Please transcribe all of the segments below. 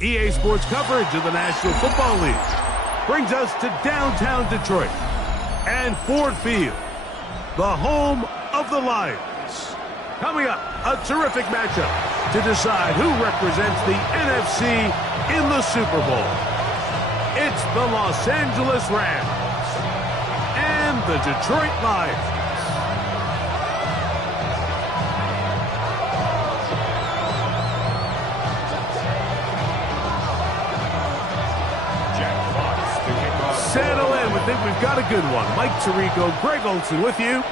EA Sports coverage of the National Football League brings us to downtown Detroit and Ford Field, the home of the Lions. Coming up, a terrific matchup to decide who represents the NFC in the Super Bowl. It's the Los Angeles Rams and the Detroit Lions. Settle in. We think we've got a good one. Mike Tirico, Greg Olsen with you.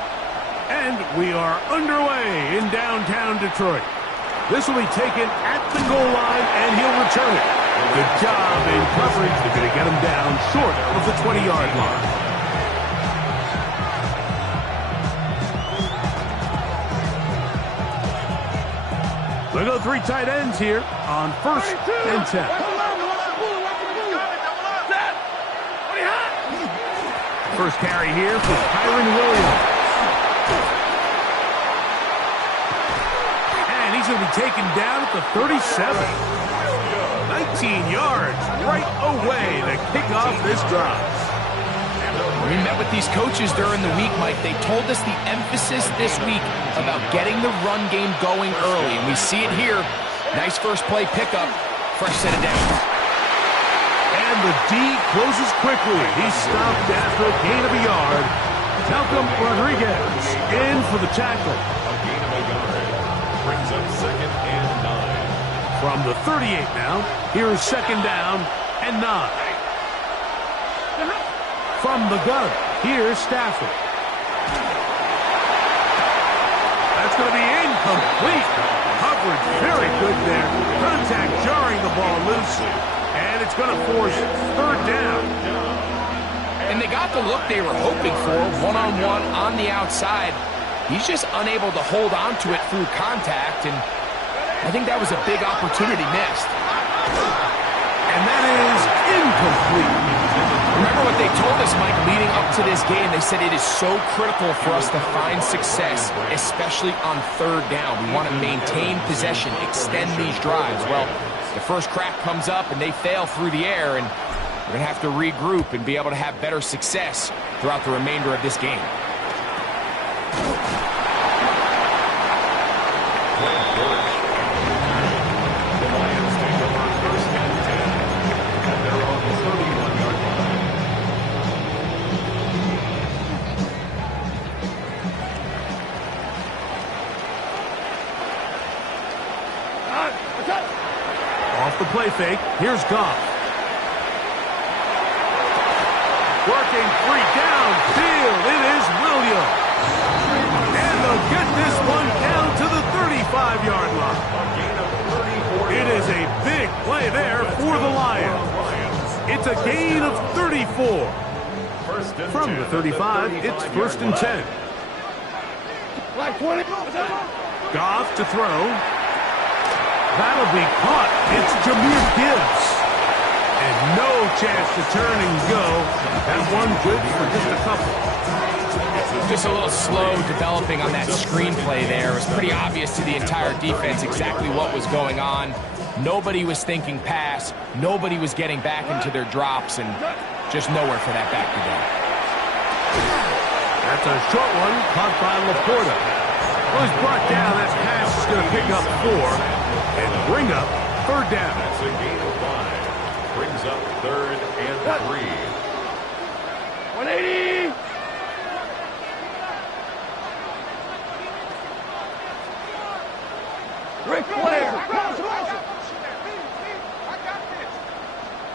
And we are underway in downtown Detroit. This will be taken at the goal line, and he'll return it. Good job in coverage. They're going to get him down short of the 20-yard line. We'll go 3 tight ends here on 1st and 10. First carry here for Kyron Williams. And he's going to be taken down at the 37. 19 yards right away to kick off this drive. We met with these coaches during the week, Mike. They told us the emphasis this week about getting the run game going early. And we see it here. Nice first play pickup. Fresh set of downs. And the D closes quickly. He's stopped after a gain of a yard. Malcolm Rodriguez in for the tackle. A gain of a yard. Brings up 2nd and 9. From the 38 now, here's 2nd down and 9. From the gun, here's Stafford. That's going to be incomplete. Coverage very good there. Contact jarring the ball loose. And it's going to force 3rd down. And they got the look they were hoping for, one-on-one on the outside. He's just unable to hold on to it through contact, and I think that was a big opportunity missed. And that is incomplete. Remember what they told us, Mike, leading up to this game. They said it is so critical for us to find success, especially on 3rd down. We want to maintain possession, extend these drives. Well, the first crack comes up and they fail through the air, and we're going to have to regroup and be able to have better success throughout the remainder of this game. The Lions take over 1st and 10 at their own 31-yard line. Off the play fake, here's Goff. Working free downfield, it is Williams. And they'll get this one down to the 35-yard line. It is a big play there for the Lions. It's a gain of 34. From the 35, it's 1st and 10. Goff to throw. That'll be caught. It's Jahmyr Gibbs. And no chance to turn and go. That one good for just a couple. Just a little slow developing on that screenplay there. It was pretty obvious to the entire defense exactly what was going on. Nobody was thinking pass. Nobody was getting back into their drops, and just nowhere for that back to go. That's a short one caught by Laporta. Well, he's brought down. That pass is going to pick up 4. And bring up 3rd down. That's a gain of 5. Brings up 3rd and 3. 180. Ric Flair.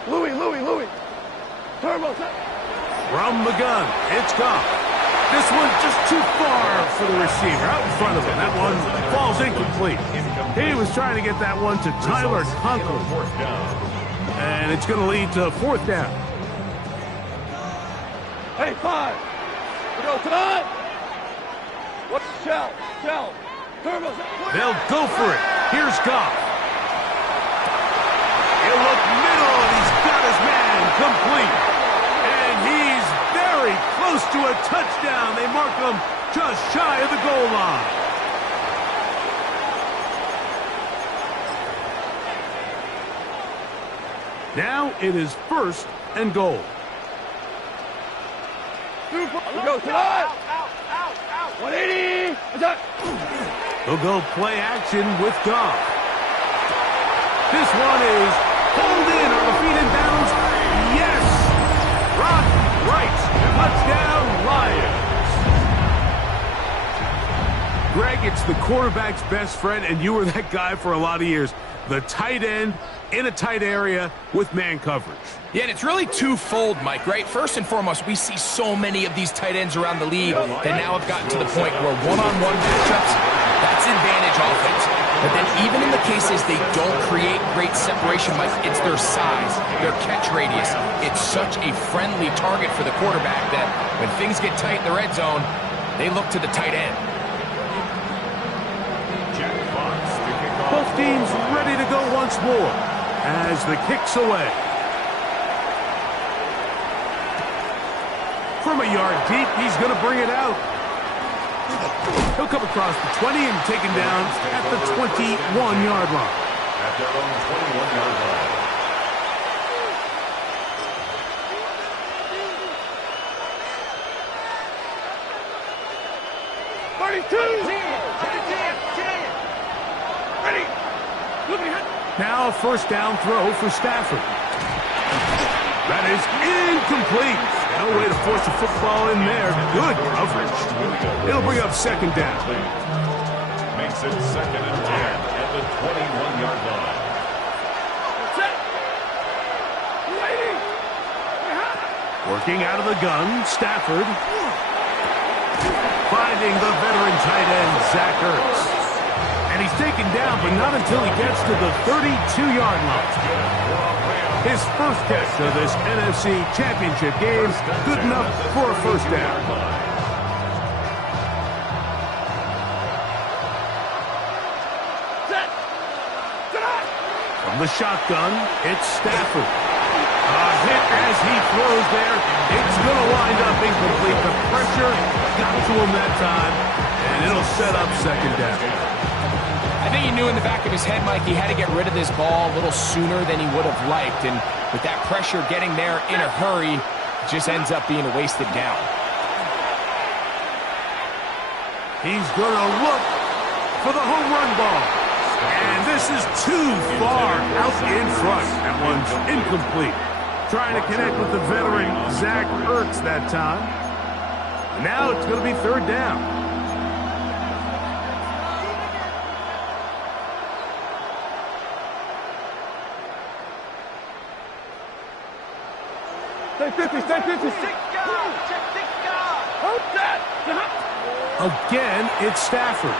Louis. Turbo. From the gun, it's Goff. This one's just too far for the receiver, out in front of him. That one falls incomplete. He was trying to get that one to Tyler Conklin. And it's going to lead to 4th down. Hey, 5. We go tonight. What? Shell. Turbo. They'll go for it. Here's Goff. He'll look middle, and he's got his man complete. And he's very close to a touchdown. They mark him just shy of the goal line. Now it is 1st and goal. We go to the 180. Attack. They'll go play action with Goff. This one is pulled in on the feet and bounds. Yes! Rock right. Touchdown, Lions. Greg, it's the quarterback's best friend, and you were that guy for a lot of years. The tight end in a tight area with man coverage. Yeah, and it's really twofold, Mike, right? First and foremost, we see so many of these tight ends around the league that now have gotten to the point where one-on-one matchups, that's advantage offense. But then even in the cases they don't create great separation, Mike, it's their size, their catch radius. It's such a friendly target for the quarterback that when things get tight in the red zone, they look to the tight end. Both teams ready to go once more as the kick's away. From a yard deep, he's going to bring it out. He'll come across the 20 and taken down at the 21-yard line. At their own 21-yard line. Now a 1st down throw for Stafford. That is incomplete. No way to force a football in there. Good coverage. It'll bring up 2nd down. Makes it 2nd and 10 at the 21-yard line. Working out of the gun, Stafford. Finding the veteran tight end, Zach Ertz. And he's taken down, but not until he gets to the 32-yard line. His first catch of this NFC Championship game, good enough for a 1st down. From the shotgun, it's Stafford. A hit as he throws there. It's going to wind up incomplete. The pressure got to him that time, and it'll set up 2nd down. I think he knew in the back of his head, Mike, he had to get rid of this ball a little sooner than he would have liked. And with that pressure getting there in a hurry, it just ends up being a wasted down. He's going to look for the home run ball. And this is too far out in front. That one's incomplete. Trying to connect with the veteran Zach Ertz that time. Now it's going to be 3rd down. Stay 50, stay 50. Again, it's Stafford.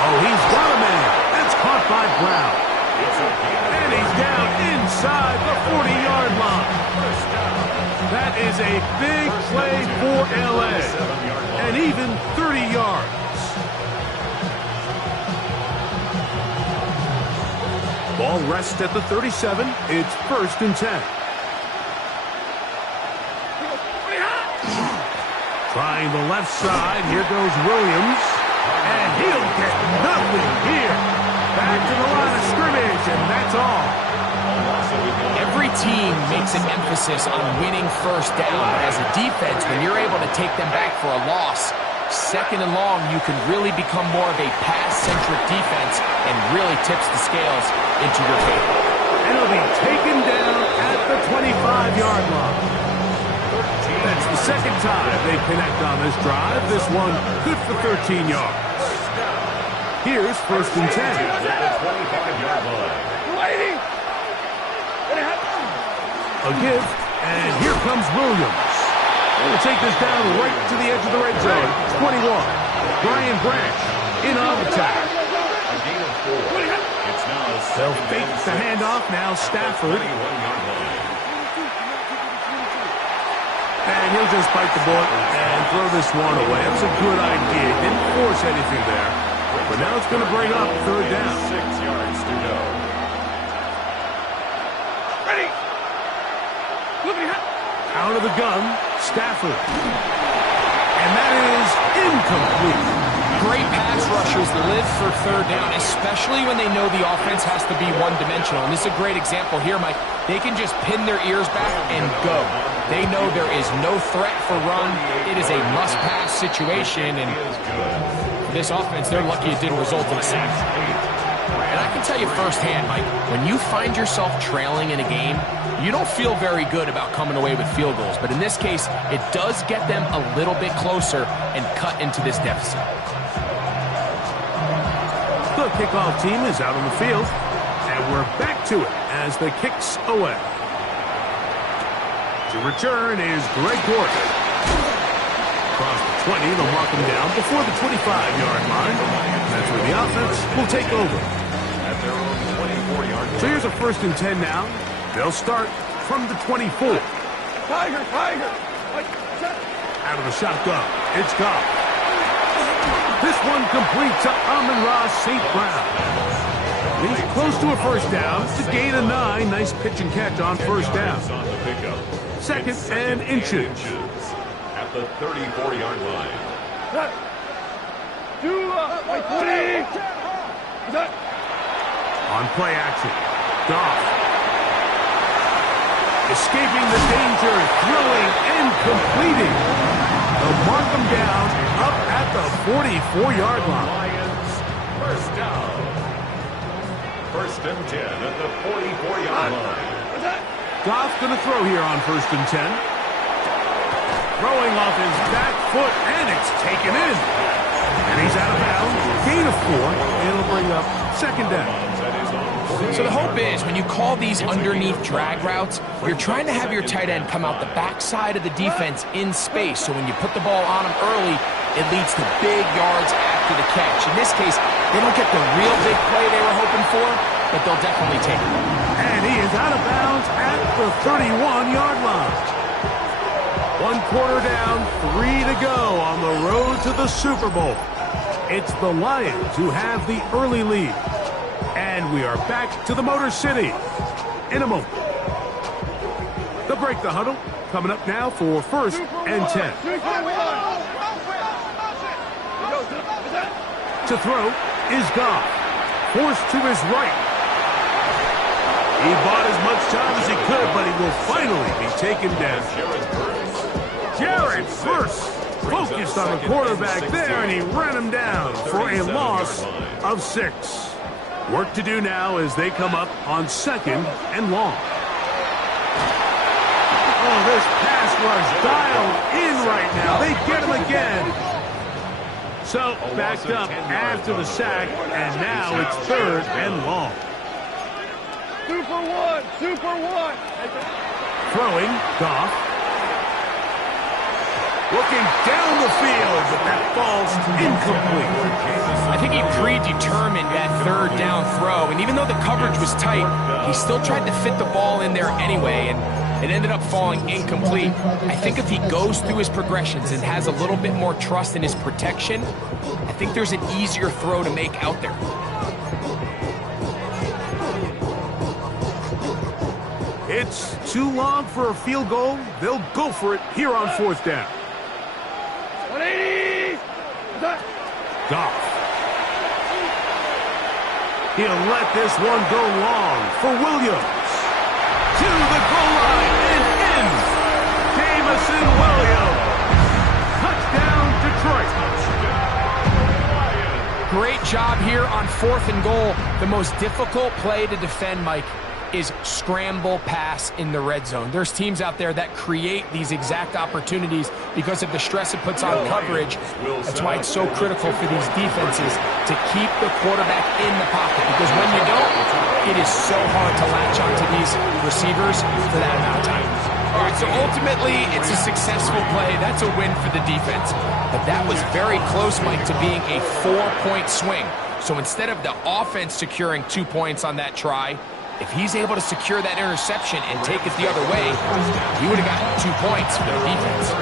Oh, he's got a man. That's caught by Brown. And he's down inside the 40-yard line. That is a big play for L.A. And even 30 yards. Ball rests at the 37. It's 1st and 10. Trying the left side. Here goes Williams. And he'll get nothing here. Back to the line of scrimmage, and that's all. Every team makes an emphasis on winning 1st down. But as a defense, when you're able to take them back for a loss, 2nd and long, you can really become more of a pass-centric defense and really tips the scales into your favor. And he'll be taken down at the 25-yard line. That's the 2nd time they connect on this drive. This one good for 13 yards. Here's 1st and 10. A give, and here comes Williams. They'll take this down right to the edge of the red zone. 21. Brian Branch in on the tackle. They'll fake the handoff now. Stafford. And he'll just bite the bullet and throw this one away. That's a good idea. Didn't force anything there. But now it's going to bring up 3rd down. 6 yards to go. Out of the gun, Stafford. And that is incomplete. great pass rushers live for third down, especially when they know the offense has to be one-dimensional. And this is a great example here, Mike. They can just pin their ears back and go. They know there is no threat for run. It is a must-pass situation, and for this offense, they're lucky it didn't result in a sack. And I can tell you firsthand, Mike, when you find yourself trailing in a game, you don't feel very good about coming away with field goals. But in this case, it does get them a little bit closer and cut into this deficit. The kickoff team is out on the field, and we're back to it as the kick's away. To return is Greg Gordon. Across the 20, they'll mark him down before the 25-yard line. That's where the offense will take over. So here's a 1st and 10 now. They'll start from the 24. Tiger, Tiger. Out of the shotgun, it's Goff. This one complete to Amon-Ra St. Brown. He's close to a 1st down. It's a gain of 9. Nice pitch and catch on 1st down. 2nd and inches. At the 34-yard line. On play action, Goff. Escaping the danger, throwing and completing. They'll mark him down up at the 44-yard line. Lions, 1st down. 1st and 10 at the 44-yard line. Goff going to throw here on 1st and 10. Throwing off his back foot, and it's taken in. And he's out of bounds. Gain of 4. It'll bring up 2nd down. So the hope is when you call these underneath drag routes, you're trying to have your tight end come out the backside of the defense in space. So when you put the ball on him early, it leads to big yards after the catch. In this case, they don't get the real big play they were hoping for, but they'll definitely take it. And he is out of bounds at the 31-yard line. 1 quarter down, 3 to go on the road to the Super Bowl. It's the Lions who have the early lead. And we are back to the Motor City in a moment. They'll break the huddle. Coming up now for 1st and 10. To throw is Goff. Forced to his right. He bought as much time as he could, but he will finally be taken down. Jared Verse focused on the quarterback there, and he ran him down for a loss of 6. Work to do now as they come up on 2nd and long. Oh, this pass rush dialed in right now. They get him again. So, backed up after the sack, and now it's 3rd and long. Super one. Throwing, Goff. Looking down the field, but that falls incomplete. I think he predetermined that 3rd down throw, and even though the coverage was tight, he still tried to fit the ball in there anyway, and it ended up falling incomplete. I think if he goes through his progressions and has a little bit more trust in his protection, I think there's an easier throw to make out there. It's too long for a field goal. They'll go for it here on 4th down. 180. Goff. He'll let this one go long for Williams. To the goal line and in. Jamison Williams. Touchdown, Detroit. Great job here on 4th and goal. The most difficult play to defend, Mike, is scramble pass in the red zone. There's teams out there that create these exact opportunities because of the stress it puts on coverage. That's why it's so critical for these defenses to keep the quarterback in the pocket, because when you don't, it is so hard to latch onto these receivers for that amount of time. All right, so ultimately, it's a successful play. That's a win for the defense. But that was very close, Mike, to being a 4-point swing. So instead of the offense securing 2 points on that try, if he's able to secure that interception and take it the other way, he would have gotten 2 points for the defense.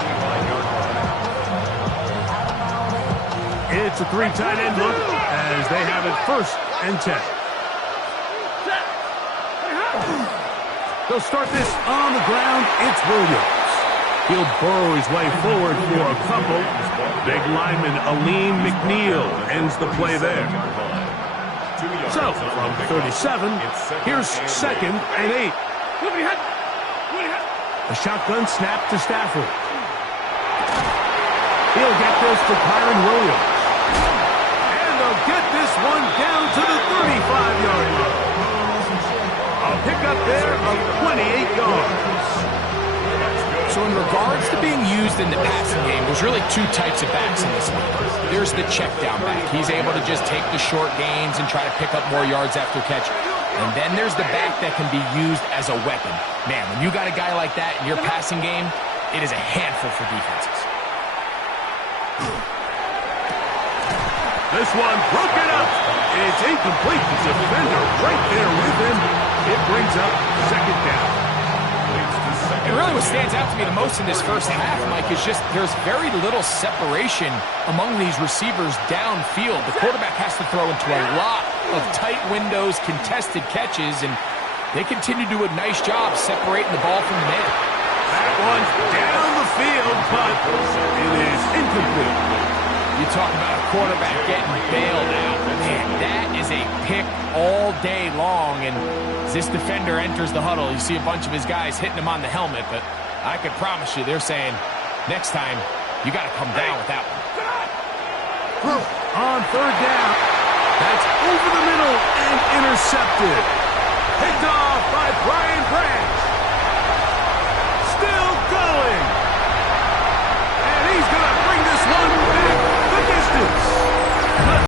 It's a 3 tight end look as they have it 1st and 10. They'll start this on the ground. It's Williams. He'll burrow his way forward for a couple. Big lineman Aleem McNeil ends the play there. So, from 37, here's 2nd and 8. A shotgun snap to Stafford. He'll get this to Kyron Williams. And they'll get this one down to the 35-yard line. A pickup there of 28 yards. So in regards to being used in the passing game, there's really two types of backs in this league. There's the check down back. He's able to just take the short gains and try to pick up more yards after catch. And then there's the back that can be used as a weapon. Man, when you got a guy like that in your passing game, it is a handful for defenses. This one broken up. It's incomplete. The defender right there with him. It brings up 2nd down. And really what stands out to me the most in this first half, Mike, is just there's very little separation among these receivers downfield. The quarterback has to throw into a lot of tight windows, contested catches, and they continue to do a nice job separating the ball from the man. That one's down the field, but it is incomplete. You talk about a quarterback getting bailed out. Man, that is a pick all day long. And as this defender enters the huddle, you see a bunch of his guys hitting him on the helmet. But I can promise you, they're saying, next time, you got to come down with that one. On 3rd down. That's over the middle and intercepted. Picked off by Brian